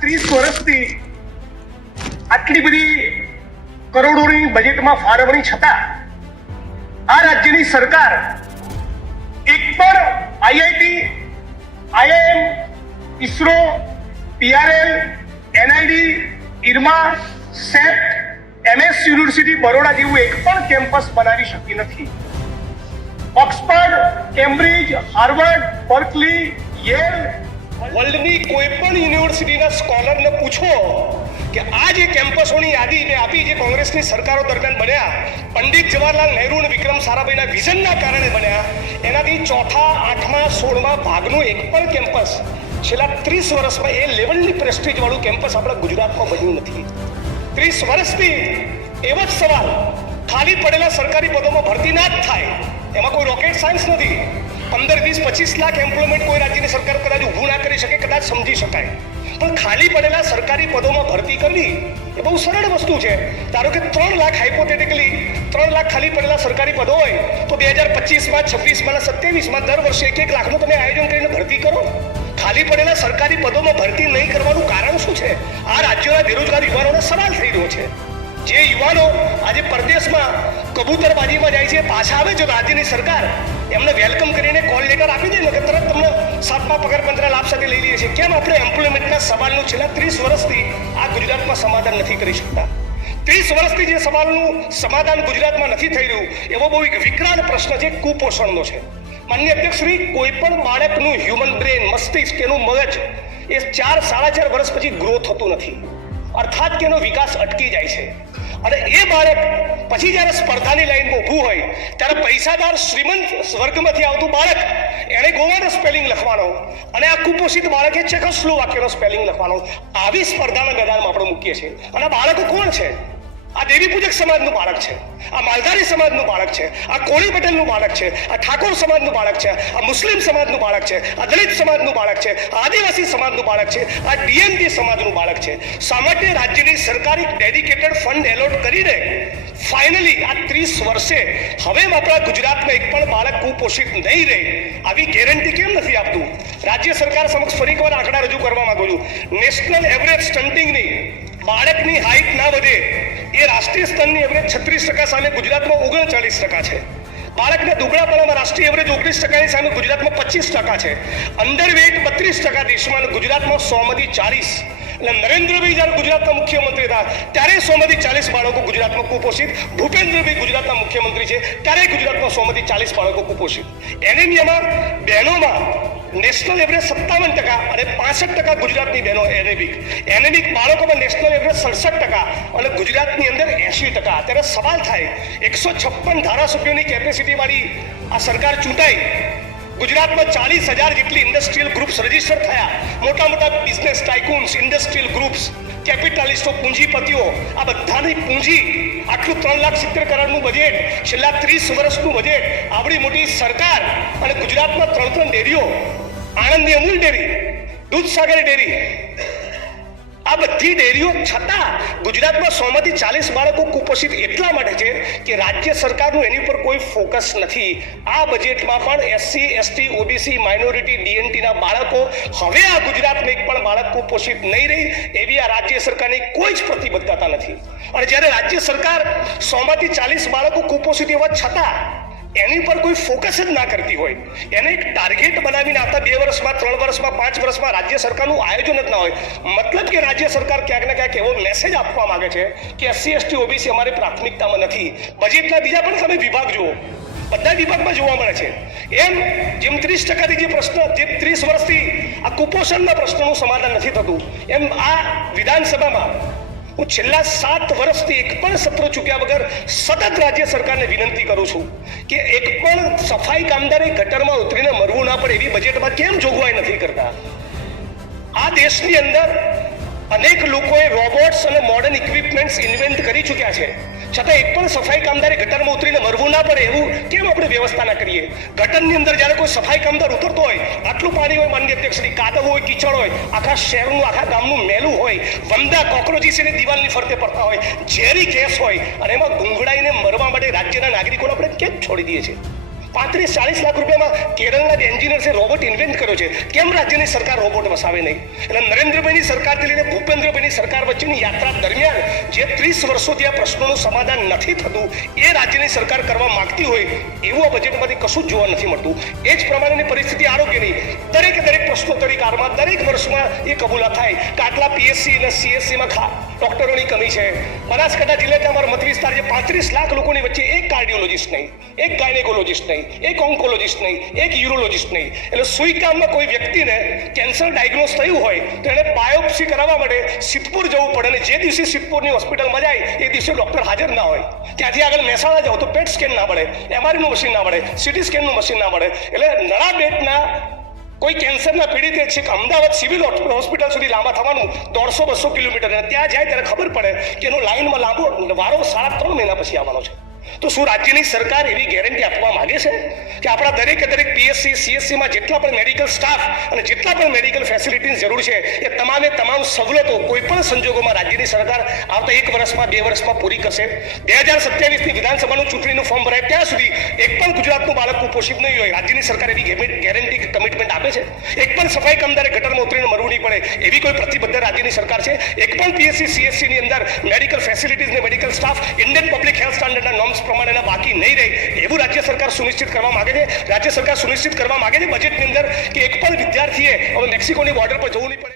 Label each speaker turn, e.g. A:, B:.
A: ત્રીસ વર્ષથી આટલી બધી કરોડોની બજેટમાં ફાળવણી છતાં આ રાજ્યની સરકાર એક પણ IIT, IIM, ISRO, PRL, NID IRMA set, MS university, Baroda જેવું એક પણ કેમ્પસ બનાવી શકી નથી. Oxford, Cambridge, Harvard, Berkeley, Yale વર્લ્ડની કોઈ પણ યુનિવર્સિટીના સ્કોલરને પૂછો કે આ જે કેમ્પસોની યાદી મેં આપી જે કોંગ્રેસની સરકારો દરમિયાન બન્યા, પંડિત જવાહરલાલ નહેરુ અને વિક્રમ સારાભાઈના વિઝનના કારણે બન્યા, એનાથી ચોથા, આઠમા, સોળમા ભાગનું એક પણ કેમ્પસ છેલ્લા ત્રીસ વર્ષમાં એ લેવલની પ્રેસ્ટીજવાળું કેમ્પસ આપણા ગુજરાતમાં બન્યું નથી. ત્રીસ વર્ષથી એવો જ સવાલ ખાલી પડેલા સરકારી પદોમાં ભરતી ના જ થાય, એમાં કોઈ રોકેટ સાયન્સ નથી. પંદર, વીસ, પચીસ લાખ એમ્પ્લોયમેન્ટ કોઈ રાજ્યની સરકાર કદાચ ઊભું ના કરી શકે, કદાચ સમજી શકાય. પણ ખાલી પડેલા સરકારી પદોમાં ભરતી કરવી એ બહુ સરળ વસ્તુ છે. ધારો કે ત્રણ લાખ હાઇપોથેટિકલી ત્રણ લાખ ખાલી પડેલા સરકારી પદો હોય, તો બે હજાર પચીસમાં, છવ્વીસમાં સત્યાવીસમાં દર વર્ષે એક એક લાખનું તમે આયોજન કરીને ભરતી કરો. ખાલી પડેલા સરકારી પદોમાં ભરતી નહીં કરવાનું કારણ શું છે? આ રાજ્યોના બેરોજગાર યુવાનોનો સવાલ થઈ રહ્યો છે. જે યુવાનો આજે પરદેશમાં કબૂતરબાજીમાં જાય છે, પાછા આવે છે રાજ્યની સરકાર, એમને વેલકમ કરીને કોલ લેટર આપી દે ને કે તરત તમને સાતમા પગાર પંચના લાભ સાથે લઈ લઈએ છીએ. કેમ? આપણે એમ્પ્લોયમેન્ટના સવાલનું છેલ્લા ત્રીસ વર્ષથી આ ગુજરાતમાં સમાધાન નથી કરી શકતા. ત્રીસ વર્ષથી જે સવાલનું સમાધાન ગુજરાતમાં નથી થઈ રહ્યું, એવો બહુ એક વિકરાળ પ્રશ્ન છે, કુપોષણનો છે. માન્ય અધ્યક્ષ શ્રી કોઈ પણ બાળકનું હ્યુમન બ્રેન મસ્તિષ્ક એનું મગજ એ ચાર, સાડા ચાર વર્ષ પછી ગ્રો થતું નથી. અર્થાત કે એનો વિકાસ અટકી જાય છે. અને એ બાળક પછી જ્યારે સ્પર્ધાની લાઈનમાં ઊભું હોય, ત્યારે પૈસાદાર શ્રીમંત વર્ગમાંથી આવતું બાળક, એણે ગોવાનો સ્પેલિંગ લખવાનો. અને આ કુપોષિત બાળકે ચેકોસ્લોવાકિયાનો સ્પેલિંગ લખવાનો. આવી સ્પર્ધાના મેદાનમાં આપણે મૂકીએ છીએ. અને બાળકો કોણ છે? આ દેવી પૂજક સમાજનું બાળક છે, આ માલધારી સમાજનું બાળક છે, આ કોળી પટેલનું બાળક છે, આ ઠાકોર સમાજનું બાળક છે, આ મુસ્લિમ સમાજનું બાળક છે, આ દલિત સમાજનું બાળક છે, આ આદિવાસી સમાજનું બાળક છે, આ ડીએનટી સમાજનું બાળક છે. સામાન્ય રાજ્યની સરકારી ડેડિકેટેડ ફંડ એલોટ કરીને ફાઇનલી આ ત્રીસ વર્ષે હવે આપણા ગુજરાતમાં એક પણ બાળક કુપોષિત નહીં રહે, આવી ગેરંટી કેમ નથી આપતું? રાજ્ય સરકાર સમક્ષ ફરી એકવાર આંકડા રજૂ કરવા માંગુ છું. નેશનલ એવરેજ સ્ટન્ટિંગની બાળકની હાઇટ ના વધે, એ રાષ્ટ્રીય સ્તરની એવરેજ છત્રીસ ટકા સામે ગુજરાતમાં ઓગણચાલીસ ટકા છે. બાળકના દુબળાપણામાં રાષ્ટ્રીય એવરેજ ઓગણીસ ટકાની સામે ગુજરાતમાં પચીસ ટકા છે. અંડરવેટ બત્રીસ ટકા દેશમાં ગુજરાતમાં સોમાંથી ચાલીસ એટલે નરેન્દ્રભાઈ જ્યારે ગુજરાતના મુખ્યમંત્રી હતા, ત્યારે સોમાંથી ચાલીસ બાળકો ગુજરાતમાં કુપોષિત. ભૂપેન્દ્રભાઈ ગુજરાતના મુખ્યમંત્રી છે, ત્યારે ગુજરાતમાં સોમાંથી ચાલીસ બાળકો કુપોષિત. એનેમિયામાં બહેનોમાં નેશનલ એવરેજ સત્તાવન ટકા અને પાસઠ ટકા ગુજરાતની બહેનો એનેમિક એનેમિક બાળકોમાં નેશનલ એવરેજ સડસઠ ટકા અને ગુજરાતની અંદર એંશી ટકા. ત્યારે સવાલ થાય, એકસો છપ્પન ધારાસભ્યોની કેપેસિટીવાળી આ સરકાર ચૂંટાઈ. ગુજરાતમાં ચાલીસ હજાર જેટલી ઇન્ડસ્ટ્રીયલ ગ્રુપ્સ રજિસ્ટર થયા. મોટા મોટા બિઝનેસ ટાઇકુન્સ ઇન્ડસ્ટ્રીયલ ગ્રુપ્સ કેપિટાલિસ્ટો પૂંજીપતિઓ, આ બધાની પૂંજી આટલું ત્રણ લાખ સિત્તેર કરોડનું બજેટ છેલ્લા ત્રીસ વર્ષનું બજેટ આવડી મોટી સરકાર અને ગુજરાતમાં ત્રણ ત્રણ ડેરીઓ આણંદની અમૂલ ડેરી દૂધસાગર ડેરી. આ બધી ડેરીઓ છતાં ગુજરાતમાં સોમાંથી ચાલીસ બાળકો કુપોષિત એટલા માટે છે કે રાજ્ય સરકારનું એની પર કોઈ ફોકસ નથી. આ બજેટમાં પણ એસસી એસટી ઓબીસી માઇનોરિટી ડીએનટીના બાળકો હવે આ ગુજરાતમાં એક પણ બાળક કુપોષિત નહીં રહી એવી આ રાજ્ય સરકારની કોઈ જ પ્રતિબદ્ધતા નથી. અને જ્યારે રાજ્ય સરકાર સોમાંથી ચાલીસ બાળકો કુપોષિત હોવા છતાં એની પર કોઈ ફોકસ જ ના કરતી હોય. એને એક ટાર્ગેટ બનાવીને આવતા બે વર્ષમાં, ત્રણ વર્ષમાં, પાંચ વર્ષમાં રાજ્ય સરકારનું આયોજન જ ના હોય. મતલબ કે રાજ્ય સરકાર ક્યાંક ને ક્યાંક એવો મેસેજ આપવા માંગે છે કે એસસી એસટી ઓબીસી અમારી પ્રાથમિકતામાં નથી. બજેટના બીજા પણ તમે વિભાગ જુઓ. બધા વિભાગમાં જોવા મળે છે. એમ જેમ ત્રીસ ટકાથી જે પ્રશ્ન, જે ત્રીસ વર્ષથી આ કુપોષણના પ્રશ્નનું સમાધાન નથી થતું, એમ આ વિધાનસભામાં હું છેલ્લા સાત વર્ષથી એક પણ સત્ર ચૂક્યા વગર સતત રાજ્ય સરકારને વિનંતી કરું છું કે એક પણ સફાઈ કામદારે ગટરમાં ઉતરીને મરવું ના પડે એવી બજેટમાં કેમ જોગવાઈ નથી કરતા? આ દેશની અંદર અનેક લોકોએ રોબોટ્સ અને મોડર્ન ઇક્વિપમેન્ટ્સ ઇન્વેન્ટ કરી ચૂક્યા છે. છતાં એક પણ સફાઈ કામદારે ગટરમાં ઉતરીને મરવું ના પડે એવું કેમ આપણે વ્યવસ્થા ના કરીએ? ગટરની અંદર જ્યારે કોઈ સફાઈ કામદાર ઉતરતો હોય, આટલું પાણી હોય માન્ય અધ્યક્ષ શ્રી, કાદવ હોય, કીચડ હોય, આખા શહેરનું, આખા ગામનું મેલું હોય, વંદા કોક્રોચીસ એની દિવાલની ફરતે પડતા હોય, ઝેરી ગેસ હોય, અને એમાં ગુંગળાઈને મરવા માટે રાજ્યના નાગરિકોને આપણે કેમ છોડી દઈએ છીએ?
B: પાંત્રીસ, ચાલીસ લાખ રૂપિયામાં કેરળના એન્જિનિયર્સે રોબોટ ઇન્વેન્ટ કર્યો છે. કેમ રાજ્યની સરકાર રોબોટ વસાવે નહીં? એટલે નરેન્દ્રભાઈની સરકારથી લઈને ભૂપેન્દ્રભાઈની સરકાર વચ્ચેની યાત્રા દરમિયાન જે ત્રીસ વર્ષોથી આ પ્રશ્નોનું સમાધાન નથી થતું, એ રાજ્યની સરકાર કરવા માંગતી હોય, એવું આ બજેટમાંથી કશું જ જોવા નથી મળતું. એ જ પ્રમાણેની પરિસ્થિતિ આરોગ્યની. દરેક દરેક પ્રશ્નોત્તરી કાળમાં દરેક વર્ષમાં એ કબૂલાત થાય કે આટલા પીએસસી અને સીએસસીમાં ખા, ડોક્ટરોની કમી છે. બનાસકાંઠા જિલ્લાના અમારા મત વિસ્તાર છે પાંત્રીસ લાખ લોકોની વચ્ચે એક કાર્ડિયોલોજિસ્ટ નહીં, એક ગાયનેકોલોજિસ્ટ નહીં. એક ઓન્કોલોજિસ્ટ નહીં, એક યુરોલોજિસ્ટ નહીં. એટલે સુઈ ગામમાં કોઈ વ્યક્તિને કેન્સર ડાયગ્નોસ થયું હોય, તો એને બાયોપ્સી કરાવવા માટે સિદ્ધપુર જવું પડે અને જે દિવસે સિદ્ધપુરની હોસ્પિટલમાં જાય, એ દિવસે ડૉક્ટર હાજર ના હોય. ત્યાંથી આગળ મહેસાણા જાઓ તો પેટ સ્કેન ના મળે એમઆરઆઈનું મશીન ના મળે સીટી સ્કેનનું મશીન ના મળે એટલે નળા બેટના કોઈ કેન્સરના પીડિતે છે કે અમદાવાદ સિવિલ હોસ્પિટલ સુધી લાંબા થવાનું, દોઢસો બસો કિલોમીટર. અને ત્યાં જાય ત્યારે ખબર પડે કે એનો લાઇનમાં લાંબો, વારો સાડા ત્રણ મહિના પછી આવવાનો છે. તો શું રાજ્યની સરકાર એવી ગેરંટી આપવા માંગે છે કે આપણા દરેકે દરેક પીએસસી સીએસસીમાં જેટલા પણ મેડિકલ સ્ટાફ અને જેટલા પણ મેડિકલ ફેસિલિટીની જરૂર છે, એ તમામે તમામ સવલતો કોઈ પણ સંજોગોમાં રાજ્યની સરકાર આવતા એક વર્ષમાં, બે વર્ષમાં પૂરી કરશે. બે હજાર સત્યાવીસની વિધાનસભાનું ચૂંટણીનું ફોર્મ ભરાય ત્યાં સુધી એક પણ ગુજરાતનું બાળક કુપોષિત નહીં હોય. રાજ્યની સરકાર એવી ગેરંટી કમિટમેન્ટ આપે છે. એક પણ સફાઈ કામદારે ગટરમાં ઉતરીને મરવું નહીં પડે, એવી કોઈ પ્રતિબદ્ધ રાજ્યની સરકાર છે. એક પણ પીએસસી સીએસસીની અંદર મેડિકલ ફેસિલિટીઝ ને medical staff Indian public health સ્ટાન્ડર્ડના norms પ્રમાણેના બાકી નહીં રહે, એવું રાજ્ય સરકાર સુનિશ્ચિત કરવા માંગે છે. રાજ્ય સરકાર સુનિશ્ચિત કરવા માંગે છે બજેટની અંદર કે એક પણ વિદ્યાર્થીએ હવે મેક્સિકોની બોર્ડર પર જવું નહીં પડે.